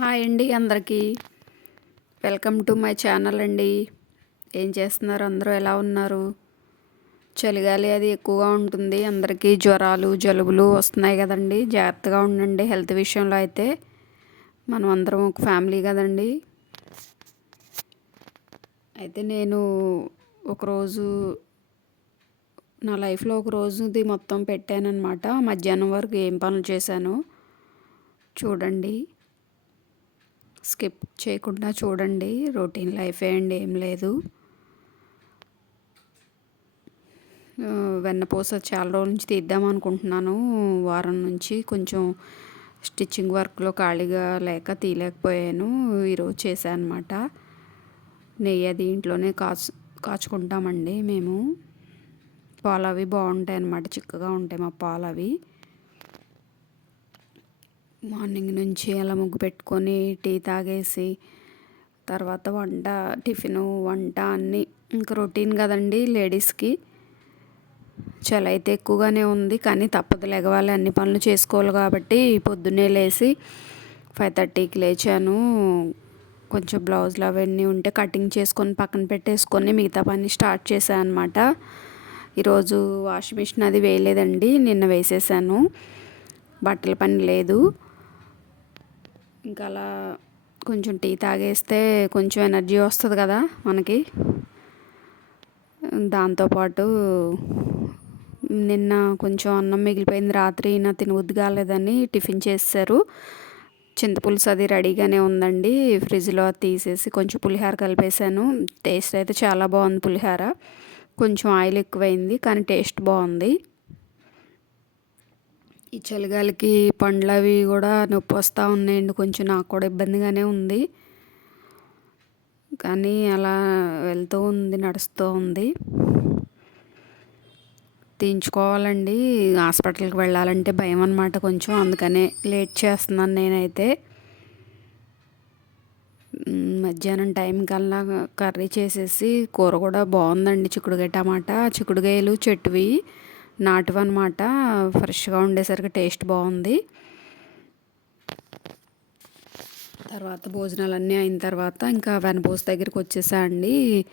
Hi అండి అందరికీ. Welcome to my channel అండి. ఏం చేస్తున్నారు? అందరూ ఎలా ఉన్నారు? చలిగాలి అది ఎక్కువగా ఉంటుంది. అందరికీ జ్వరాలు జలుబులు వస్తున్నాయి కదండి. జాగ్రత్తగా ఉండండి. హెల్త్ విషయంలో అయితే మనం అందరం ఒక ఫ్యామిలీ కదండి. అయితే నేను ఒకరోజు నా లైఫ్లో ఒక రోజుది మొత్తం పెట్టానన్నమాట. మధ్యాహ్నం వరకు ఏం పనులు చేశాను? చూడండి. స్కిప్ చేయకుండా చూడండి. రొటీన్ లైఫ్ అండి ఏం లేదు. వెన్నపూస చాలా రోజుల నుంచి తీద్దాం అనుకుంటున్నాను. వారం నుంచి కొంచెం స్టిచ్చింగ్ వర్క్లో ఖాళీగా లేక తీయలేకపోయాను. ఈరోజు చేశాను అనమాట నెయ్యి అది ఇంట్లోనే కాచు కాచుకుంటామండి మేము. పాలు అవి బాగుంటాయి అన్నమాట చిక్కగా ఉంటాయి మా పాలు అవి మార్నింగ్ నుంచి అలా ముగ్గు పెట్టుకొని టీ తాగేసి తర్వాత వంట టిఫిన్ వంట అన్నీ. ఇంకా రొటీన్ కదండి లేడీస్కి. చలి అయితే ఎక్కువగానే ఉంది కానీ తప్పదు లెగవాలి అన్ని పనులు చేసుకోవాలి కాబట్టి పొద్దున్నే లేచి ఫైవ్ థర్టీకి లేచాను. కొంచెం బ్లౌజులు అవన్నీ ఉంటే కటింగ్ చేసుకొని పక్కన పెట్టేసుకొని మిగతా పని స్టార్ట్ చేశాను అనమాట ఈరోజు వాషింగ్ మిషన్ అది వేయలేదండి నిన్న వేసేసాను. బట్టల పని లేదు. ఇంకా అలా కొంచెం టీ తాగేస్తే కొంచెం ఎనర్జీ వస్తుంది కదా మనకి. దాంతోపాటు నిన్న కొంచెం అన్నం మిగిలిపోయింది రాత్రి నా తినవద్దు కాలేదని టిఫిన్ చేశారు. చింతపులుసు అది రెడీగానే ఉందండి. ఫ్రిడ్జ్లో తీసేసి కొంచెం పులిహార కలిపేశాను. టేస్ట్ అయితే చాలా బాగుంది పులిహార. కొంచెం ఆయిల్ ఎక్కువైంది కానీ టేస్ట్ బాగుంది. ఈ చలిగాలికి పండ్లు అవి కూడా నొప్పి వస్తూ ఉన్నాయండి. కొంచెం నాకు కూడా ఇబ్బందిగానే ఉంది. కానీ అలా వెళ్తూ ఉంది నడుస్తూ ఉంది. తీయించుకోవాలండి. హాస్పిటల్కి వెళ్ళాలంటే భయం అనమాట కొంచెం. అందుకనే లేట్ చేస్తున్నాను నేనైతే. మధ్యాహ్నం టైం కల్లా కర్రీ చేసేసి కూర కూడా బాగుందండి. చిక్కుడుగాయ టమాటా చిక్కుడుగాయలు చెట్టువి. నాటువన్నమాట. ఫ్రెష్గా ఉండేసరికి టేస్ట్ బాగుంది. తర్వాత భోజనాలన్నీ అయిన తర్వాత ఇంకా వెనబోస్ దగ్గరికి వచ్చేసా అండి.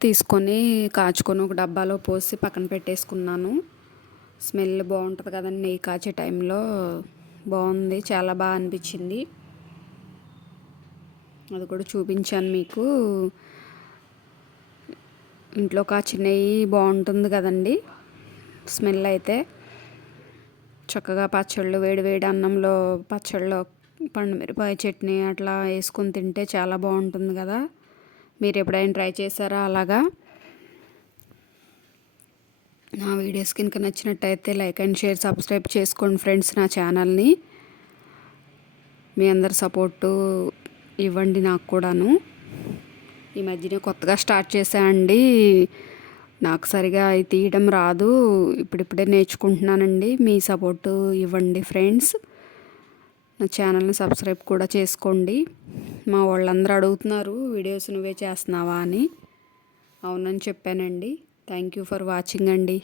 తీసుకొని కాచుకొని ఒక డబ్బాలో పోసి పక్కన పెట్టేసుకున్నాను. స్మెల్ బాగుంటుంది కదండి నెయ్యి కాచే టైంలో. బాగుంది చాలా బాగా అనిపించింది. అది కూడా చూపించాను మీకు. ఇంట్లో కాచిన నెయ్యి బాగుంటుంది కదండి. స్మెల్ అయితే చక్కగా పచ్చళ్ళు వేడి వేడి అన్నంలో పచ్చళ్ళు పండు మిరపాయ చట్నీ అట్లా వేసుకొని తింటే చాలా బాగుంటుంది కదా. మీరు ఎప్పుడైనా ట్రై చేశారా అలాగా? నా వీడియోస్ కనుక నచ్చినట్టయితే లైక్ అండ్ షేర్ సబ్స్క్రైబ్ చేసుకోండి ఫ్రెండ్స్ నా ఛానల్ని. మీ అందరి సపోర్టు ఇవ్వండి నాకు కూడాను. ఈ మధ్యనే కొత్తగా స్టార్ట్ చేశాను అండి నాకు సరిగా తీయడం రాదు. ఇప్పుడిప్పుడే నేర్చుకుంటున్నానండి. మీ సపోర్టు ఇవ్వండి ఫ్రెండ్స్. నా ఛానల్ని సబ్స్క్రైబ్ కూడా చేసుకోండి. మా వాళ్ళందరూ అడుగుతున్నారు వీడియోస్ నువ్వే చేస్తున్నావా? అని. అవునని చెప్పానండి. థ్యాంక్ యూ ఫర్ వాచింగ్ అండి.